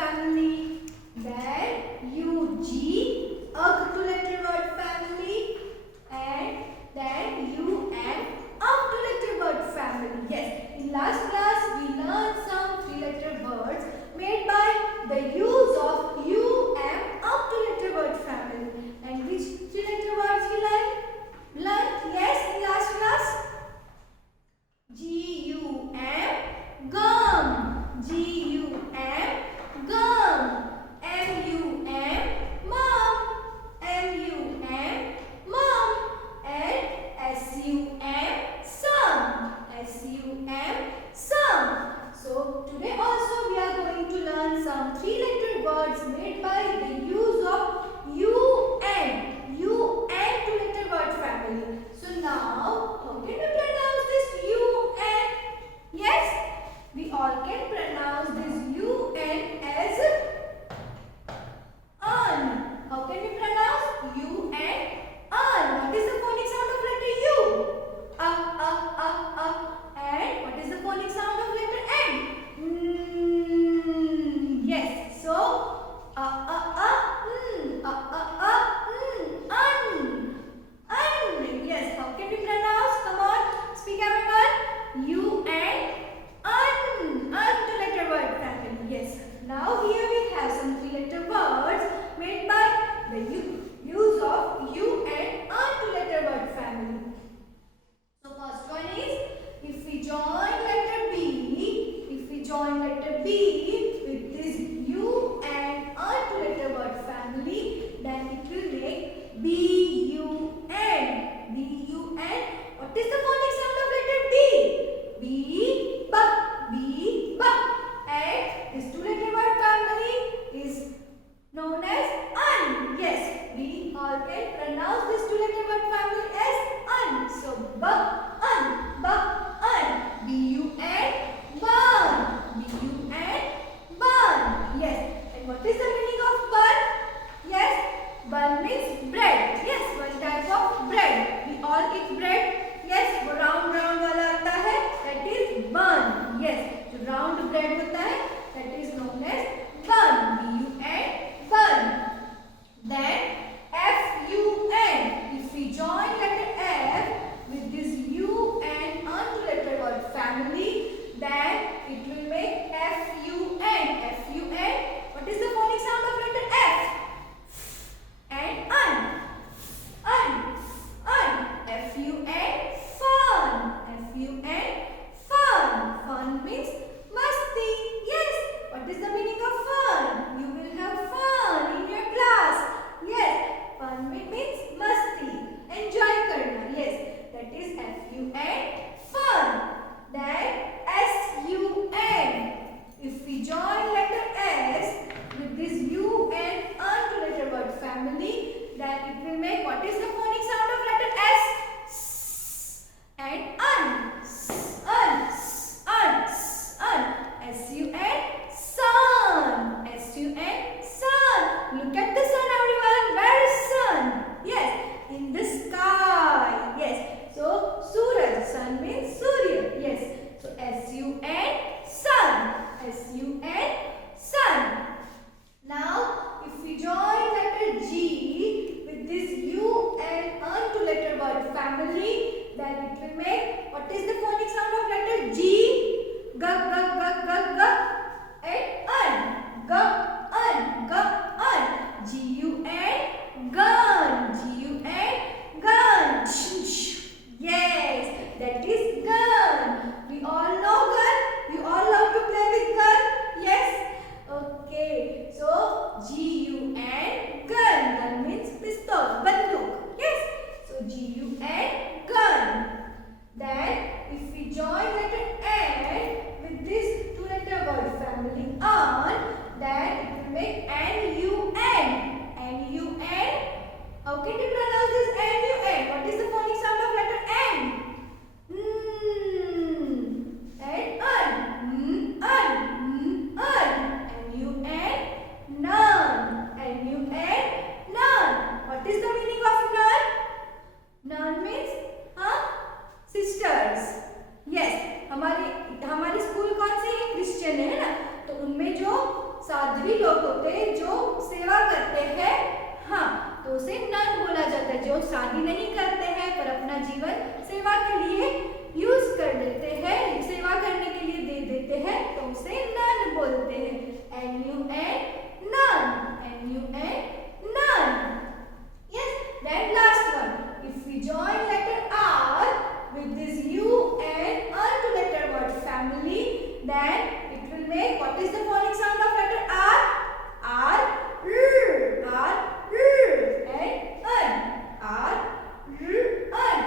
family. Then UG, ug two-letter word family. And then UM, two-letter word family. Yes, in last class we learned some three-letter words made by the use of two-letter word family. And which three-letter words we learned? Yes, in last class. G-U-M, gum. G-U-M, gum. M-U-M, mom. M-U-M, mom. And S-U-M, some. S-U-M, some. So today also we are going to learn some three-letter words made by the use of UN two-letter word family. So now, how can we pronounce this UN? Yes, we all can pronounce this UN as un. How can we pronounce UN? Un. What is the phonic sound of letter U? And what is the phonic sound of letter N? Yes. So un. Yes. How can we pronounce? Come on, speak everyone. UN un. Two-letter word family. Yes. Now here we have some three-letter words made by the use of UN two-letter word family. So first one is, if we join letter B with this U and two-letter word family, then it will make B-U-N. B-U-N. What is the phonic sound of letter B? B-B. B-B. And this two-letter word family is known as un. Yes, we all can pronounce this two-letter word family as un. So B-un, B-un, B-U-N, bun, B-U-N, bun. Yes, and what is the meaning of bun? Yes, bun means bread. Yes, one type of bread. We all eat bread. Yes, वो round वाला आता है, that is bun. Yes, जो round bread होता है, that is known as bun. B-U-N, bun. Then F-U-N. If we join letter F with this U and two-letter word family, then it will make F-U-N. F-U-N. What is the phonic sound of letter F? And un. F-U-N, fun. F-U-N, fun. Fun means masti. Yes. What is the Sadhvi लोग होते हैं जो सेवा करते हैं, हाँ, तो उसे नन बोला जाता है। जो शादी नहीं करते हैं पर अपना जीवन सेवा के लिए यूज कर देते हैं, सेवा करने के लिए दे देते हैं, तो उसे नन बोलते हैं। NUN nun, NUN nun. Yes, then last one. If we join letter R with this UN to letter word family, then it will make, what is the phonic sound of letter R? R, R, R, and un. R, R, un,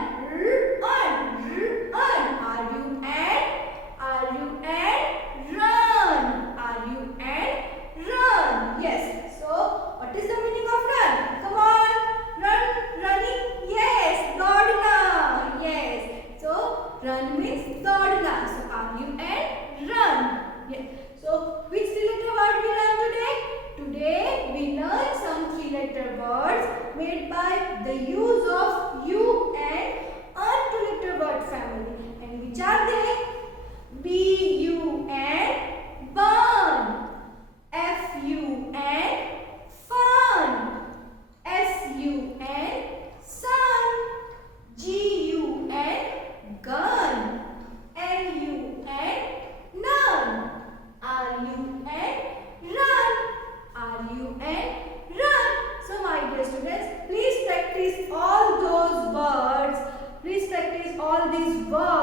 Are you and run? Are you and run? Yes. So, what is the meaning of run? Come on, run, running. Yes, dodna. Yes. So, run means dodna. So, are you and run? Yes. So, which three-letter word we learn today? Today we learn some three-letter words made by the use of U and two-letter word family. And which are they? BU and burn, FU and fun, SU and sun, GU and gun, NU and none, RU and run, RU and run. So my dear students, please practice all those words. Please practice all these words